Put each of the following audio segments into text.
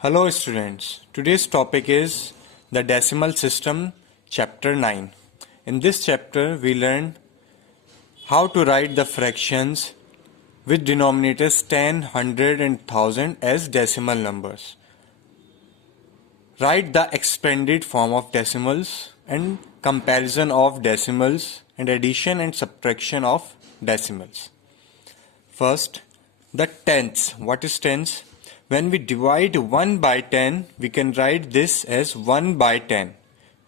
Hello students, today's topic is the decimal system chapter 9. In this chapter we learn how to write the fractions with denominators 10, 100 and 1000 as decimal numbers. Write the expanded form of decimals and comparison of decimals and addition and subtraction of decimals. First, the tenths. What is tenths? When we divide 1 by 10, we can write this as 1 by 10,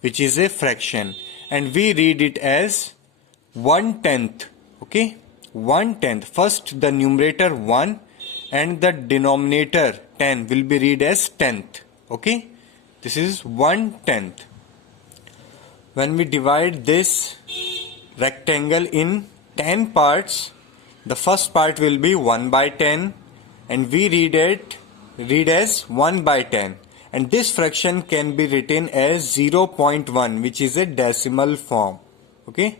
which is a fraction, and we read it as 1/10. Okay, 1/10. First, the numerator 1 and the denominator 10 will be read as tenth. Okay, this is 1/10. When we divide this rectangle in 10 parts, the first part will be 1 by 10 and we read as 1 by 10, and this fraction can be written as 0.1, which is a decimal form. Okay,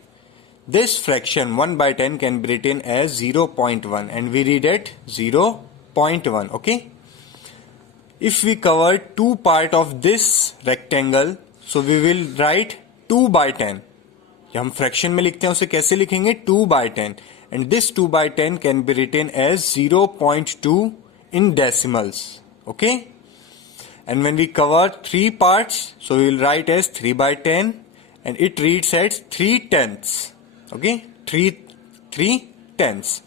this fraction 1 by 10 can be written as 0.1 and we read it 0.1. Okay, if we cover two part of this rectangle, so we will write 2 by 10. जब हम fraction में लिखते हैं उसे कैसे लिखेंगे? 2 by 10, and this 2 by 10 can be written as 0.2 in decimals. Okay, and when we cover three parts, so we will write as 3 by 10 and it reads as 3/10. Okay, 3/10,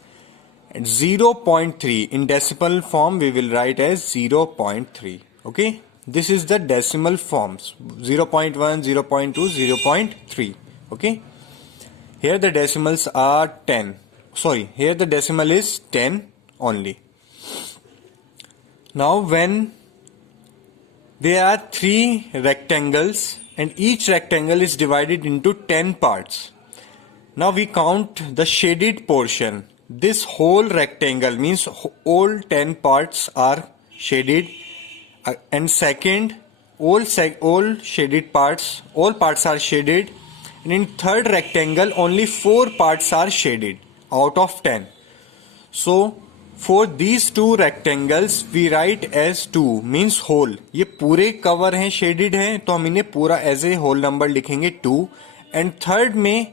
and 0.3 in decimal form we will write as 0.3. Okay, this is the decimal forms: 0.1, 0.2, 0.3. Okay, here the decimals are 10. Sorry, here the decimal is 10 only. Now when there are three rectangles and each rectangle is divided into 10 parts, now we count the shaded portion. This whole rectangle means all 10 parts are shaded, and second, all shaded parts, all parts are shaded, and in third rectangle only 4 parts are shaded out of 10. So for these two rectangles we write as 2, means whole. ये पूरे cover हैं, shaded हैं, तो हम इन्हें पूरा as a whole number लिखेंगे 2, and third में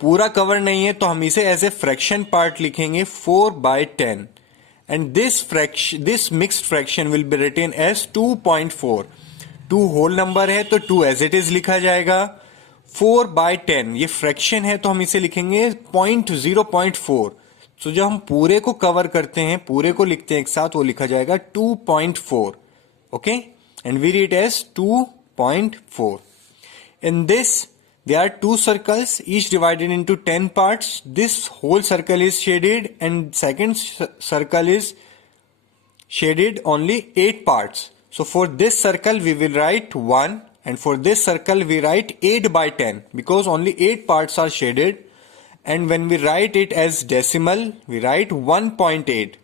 पूरा कवर नहीं है तो हम इसे as a fraction part लिखेंगे 4 by 10, and this mixed fraction will be written as 2.4. 2 whole number है तो 2 as it is लिखा जाएगा. 4 by 10 ये फ्रैक्शन है तो हम इसे लिखेंगे 0.4. तो जब हम पूरे को कवर करते हैं, पूरे को लिखते हैं एक साथ, वो लिखा जाएगा 2.4. Okay, and we read as 2.4. In this there are two circles, each divided into 10 parts. This whole circle is shaded and second circle is shaded only 8 parts. So for this circle we will write 1, and for this circle we write 8 by 10 because only 8 parts are shaded. And when we write it as decimal, we write 1.8.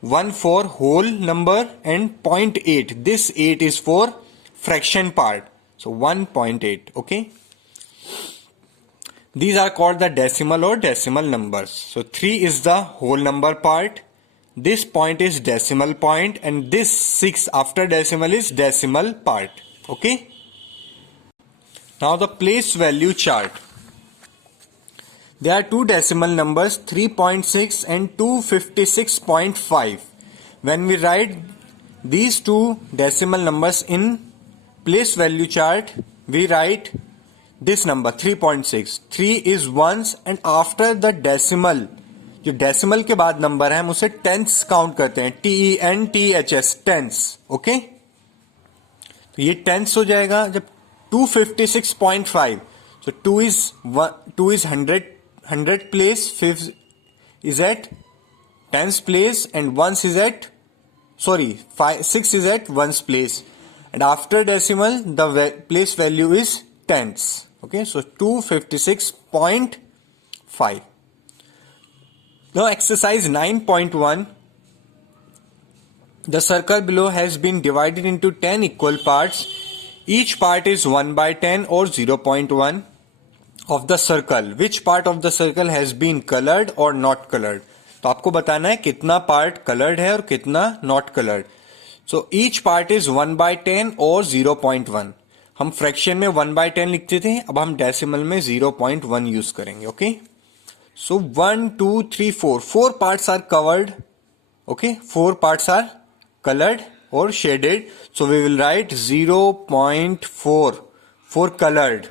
1 for whole number and 0.8. This 8 is for fraction part. So 1.8. Okay. These are called the decimal or decimal numbers. So 3 is the whole number part. This point is decimal point, and this 6 after decimal is decimal part. Okay. Now the place value chart. There are two decimal numbers, 3.6 and 256.5. When we write these two decimal numbers in place value chart, we write this number 3.6. 3 is ones, and after the decimal, जो decimal के बाद number है हम उसे tenths count करते हैं, TENTHS, tenths. Okay, तो ये tenths हो जाएगा. जब 256.5, so 2 is 100 place, 5 is at tens place, and 6 is at ones place, and after decimal the place value is tenths. Okay, so 256.5. Now exercise 9.1. The circle below has been divided into 10 equal parts. Each part is 1 by 10 or 0.1 of the circle. Which part of the circle has been colored or not colored? तो आपको बताना है कितना part coloured है और कितना not coloured. So each part is 1/10 और 0.1. हम फ्रैक्शन में 1/10 लिखते थे, अब हम डेसिमल में 0.1 यूज करेंगे. Okay, so 1 2 3 4 4 parts are covered. Okay, 4 parts are colored or shaded, so we will write 0.4 for colored.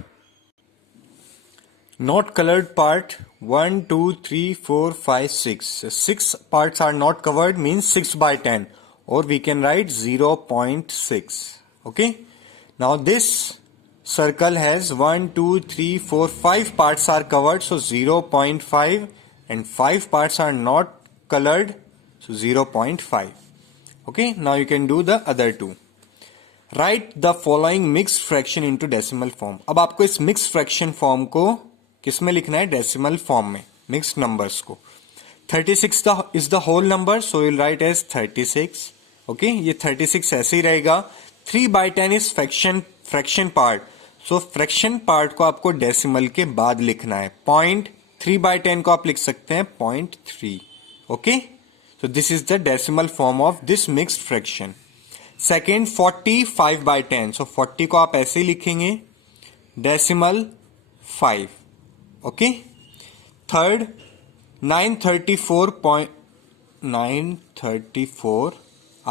Not colored part 1 2 3 4 5 6. 6 parts are not covered means 6/10, or we can write 0.6. Okay, now this circle has 1 2 3 4 5 parts are covered, so 0.5, and 5 parts are not colored, so 0.5. Okay, now you can do the other two. Write the following mixed fraction into decimal form. अब आपको इस mixed fraction form को किस में लिखना है? Decimal form में, mixed numbers को. 36 is the whole number, so we'll write as 36. Okay, ये 36 ऐसे ही रहेगा. 3/10 is fraction part, so fraction part को आपको डेसिमल के बाद लिखना है. 3/10 को आप लिख सकते हैं 0.3. Okay, so this is the decimal form of this mixed fraction. Second, 45/10. So 40 को आप ऐसे ही लिखेंगे, decimal 5. Okay. Third, 934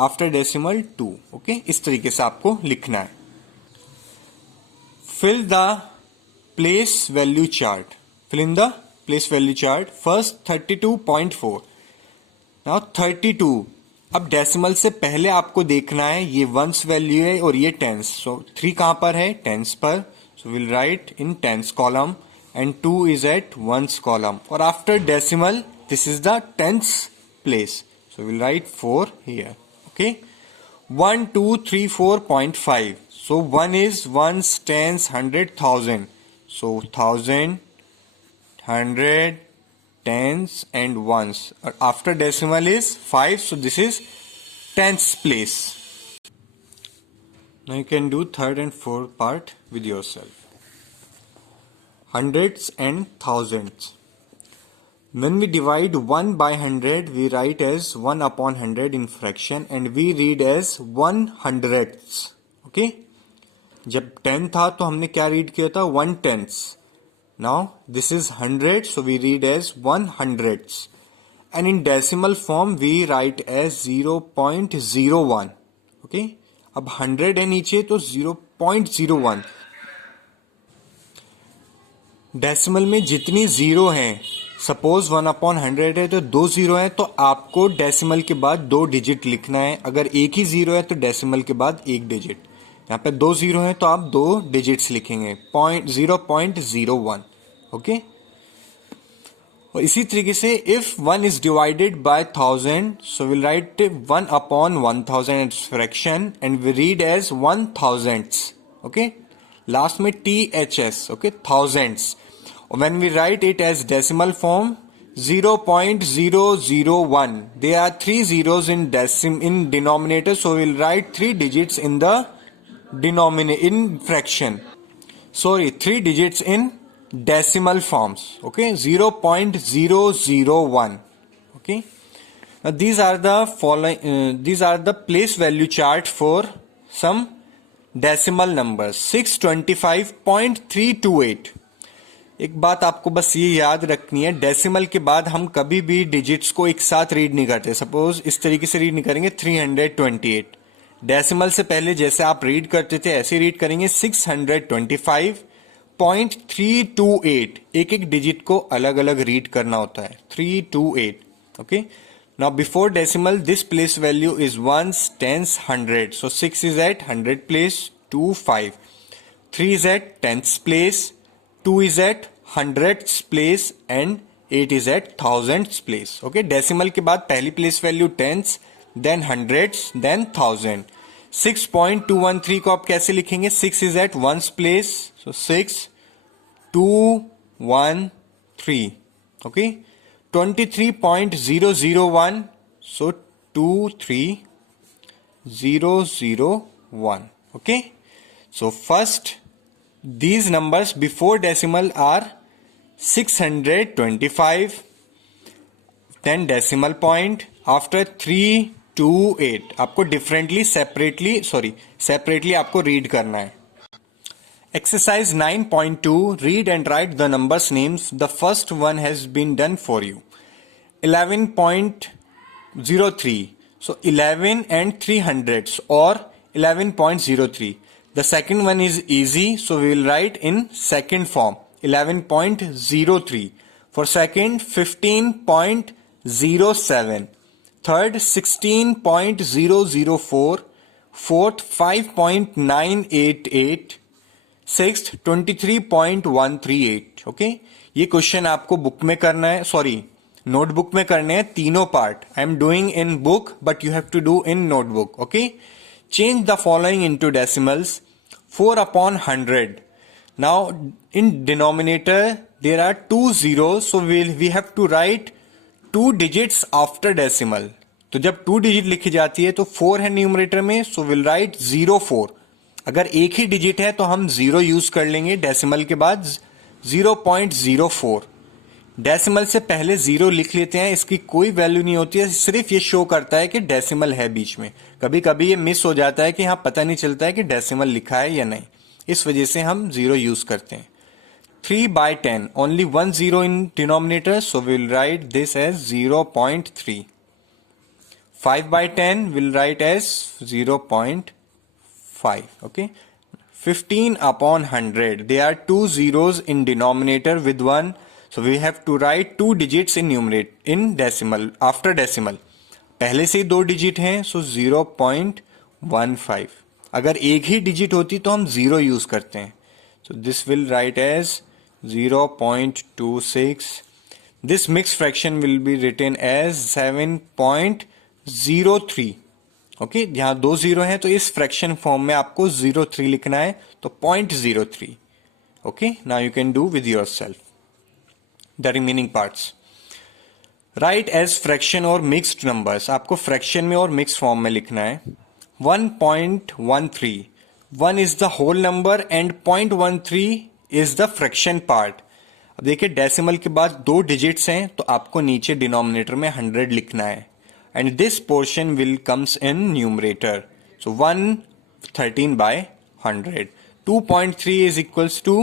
after decimal 2. Okay, इस तरीके से आपको लिखना है. Fill the place value chart. Fill in the place value chart. First 32.4. Now 32. अब डेसिमल से पहले आपको देखना है, ये वंस वैल्यू है और ये टेंस. सो 3 कहां पर है? टेंस पर. So will write in tens column and 2 is at ones column. और after decimal this is the tens place, so will write 4 here. Okay, 1 2 3 4.5. So 1 is ones, tens, 100, 1000. So 1000, 100, tens and ones. After decimal is 5, so this is tens place. Now you can do third and fourth part with yourself. Hundreds and thousands. When we divide 1 by 100, we write as 1/100 in fraction, and we read as 1/100ths. Okay, जब 10 था तो हमने क्या read किया था? 1/10. Now this is 100, so we read as 1/100ths, and in decimal form we write as 0.01. Okay, अब 100 है नीचे तो 0.01. डेसिमल में जितनी जीरो हैं, सपोज 1/100 है तो 2 जीरो है, तो आपको डेसिमल के बाद 2 डिजिट लिखना है. अगर एक ही जीरो है तो डेसिमल के बाद 1 डिजिट. यहाँ पे 2 जीरो है तो आप 2 डिजिट्स लिखेंगे, 0.01. ओके, और इसी तरीके से if 1 is divided by 1000, so will write 1/1000 as fraction and we read as 1000ths. Okay, last में THS. Okay, thousands. When we write it as decimal form, 0.001. There are 3 zeros in denominator, so we'll write 3 digits in the in fraction. Sorry, 3 digits in decimal forms. Okay, 0.001. Okay, now these are the following. These are the place value chart for some decimal numbers. 625.328. एक बात आपको बस ये याद रखनी है, decimal के बाद हम कभी भी डिजिट्स को एक साथ रीड नहीं करते. सपोज इस तरीके से रीड नहीं करेंगे 328. डेसिमल से पहले जैसे आप रीड करते थे ऐसे रीड करेंगे 625.328. एक एक डिजिट को अलग अलग रीड करना होता है. 328. Okay, now before decimal this place value is ones, tens, 100. So 6 is at 100 place, 2 5. 3 is at tenths place, 2 is at hundredths place, and 8 is at thousandths place. Okay, decimal के बाद पहली place value tenths, then hundredths, then thousand. 6.213 को आप कैसे लिखेंगे? 6 is at ones place, so 6 2 1 3. Okay, 23.001, so 23001. Okay, so first these numbers before decimal are 625, then decimal point. After 3 28 आपको differently separately आपको read करना है. Exercise 9.2 read and write the numbers names. The first one has been done for you. 11.03. So 11 and 300ths or 11.03. The second one is easy, so we will write in second form 11.03. For second 15.07. Third 16.004. Fourth 5.988. Sixth 23.138. Okay, ये question आपको book में करना है, notebook में करने हैं तीनों part. I am doing in book but you have to do in notebook. Okay, change the following into decimals. 4/100. Now in denominator there are 2 zeros, so we have to write 2 digits after decimal. तो जब 2 digit लिखी जाती है तो 4 है numerator में, सो will right 04. अगर एक ही डिजिट है तो हम 0 यूज कर लेंगे डेसिमल के बाद 0.04. डेसिमल से पहले 0 लिख लेते हैं, इसकी कोई वैल्यू नहीं होती है, सिर्फ ये शो करता है कि डेसिमल है बीच में. कभी कभी ये मिस हो जाता है कि यहाँ पता नहीं चलता है कि डेसिमल लिखा है या नहीं, इस वजह से हम 0 यूज करते हैं. 3/10 only 1 0 in denominator, so will write this as 0.3. 5/10 will write as 0.5. Okay, 15/100. There are 2 zeros in denominator with 1, so we have to write 2 digits in decimal after decimal. पहले से ही 2 डिजिट हैं, so 0.15. अगर एक ही digit होती तो हम 0 use करते हैं, so this will write as 0.26. This mixed fraction will be written as 7.03. Okay, यहाँ 2 0 हैं तो इस फ्रैक्शन फॉर्म में आपको 03 लिखना है, तो 0.03. Okay, now you can do with yourself the remaining parts. Write as fraction और मिक्स्ड नंबर्स. आपको फ्रैक्शन में और मिक्स फॉर्म में लिखना है. 1.13. 1 is the whole number and 0.13 is the fraction part. अब देखिए डेसिमल के बाद 2 डिजिट्स हैं तो आपको नीचे डिनोमिनेटर में 100 लिखना है. And this portion will comes in numerator. So 113/100. 2.3 is equals to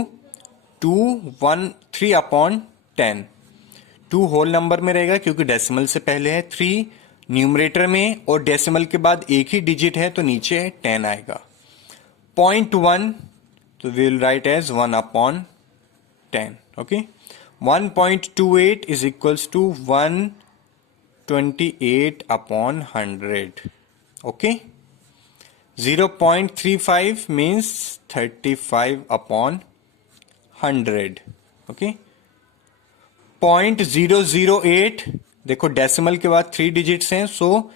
3/10. 2 whole number में रहेगा क्योंकि डेसिमल से पहले है, 3 न्यूमरेटर में और डेसिमल के बाद एक ही डिजिट है तो नीचे 10 आएगा. 0.1 तो we will write as 1/10. Okay. 1.28 is equals to 128/100. Okay. 0.35 means 35/100. Okay. 0.008 देखो डेसिमल के बाद 3 डिजिट्स हैं, so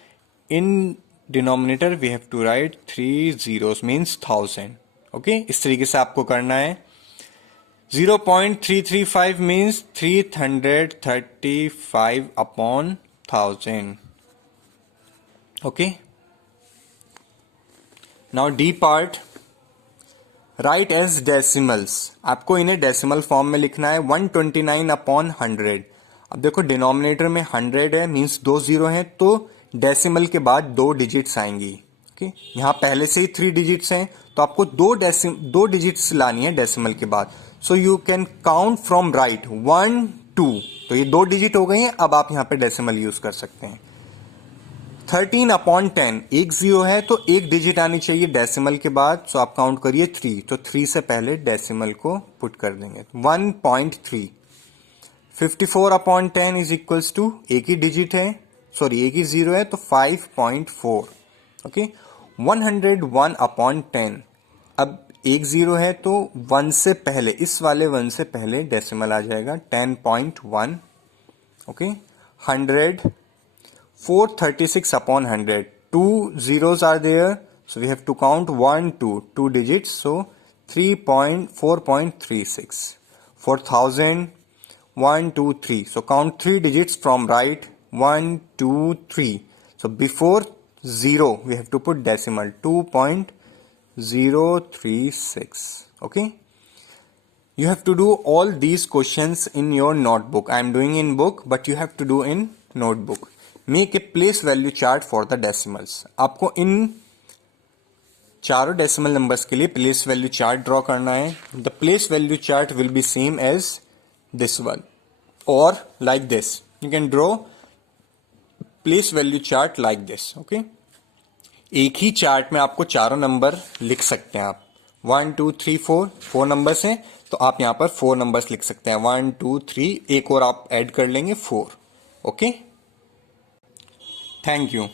in denominator we have to write 3 zeros means 1000. Okay, इस तरीके से आपको करना है. 0.335 means 335/1000. Okay. Now D part. Write as decimals. आपको इन्हें डेसिमल फॉर्म में लिखना है. 129/100. अब देखो डिनोमिनेटर में 100 है, मीन्स 2 0 हैं, तो डेसिमल के बाद 2 डिजिट्स आएंगी. ओके, यहाँ पहले से ही 3 डिजिट्स हैं तो आपको 2 डिजिट्स लानी है डेसिमल के बाद. So you can count from right 1 2. तो ये 2 डिजिट हो गए हैं, अब आप यहाँ पे डेसिमल यूज कर सकते हैं. 13/10. 1 0 है तो 1 डिजिट आनी चाहिए डेसिमल के बाद, सो आप काउंट करिए 3. तो 3 से पहले डेसिमल को पुट कर देंगे. 1.3. 54/10 इज इक्वल्स टू, एक ही डिजिट है, एक ही 0 है तो 5.4. ओके. 101/10. अब 1 0 है तो 1 से पहले, इस वाले 1 से पहले डेसिमल आ जाएगा. 10.1. Okay. 100. 436/100. 2 zeros are there, so we have to count 1 2 digits, so 4.36. For 1000, 1 2 3, so count 3 digits from right. 1 2 3. So before 0 we have to put decimal. 2.036. Okay, you have to do all these questions in your notebook. I am doing in book, but you have to do in notebook. Make a place value chart for the decimals. आपको इन चारों decimal numbers के लिए place value chart draw करना है। The place value chart will be same as this one और like this. You can draw place value chart like this. Okay, एक ही chart में आपको चारों नंबर लिख सकते हैं आप। 1 2 3 4 4 नंबर्स हैं, तो आप यहां पर 4 नंबर्स लिख सकते हैं। 1 2 3, एक और आप ऐड कर लेंगे 4। Okay, thank you.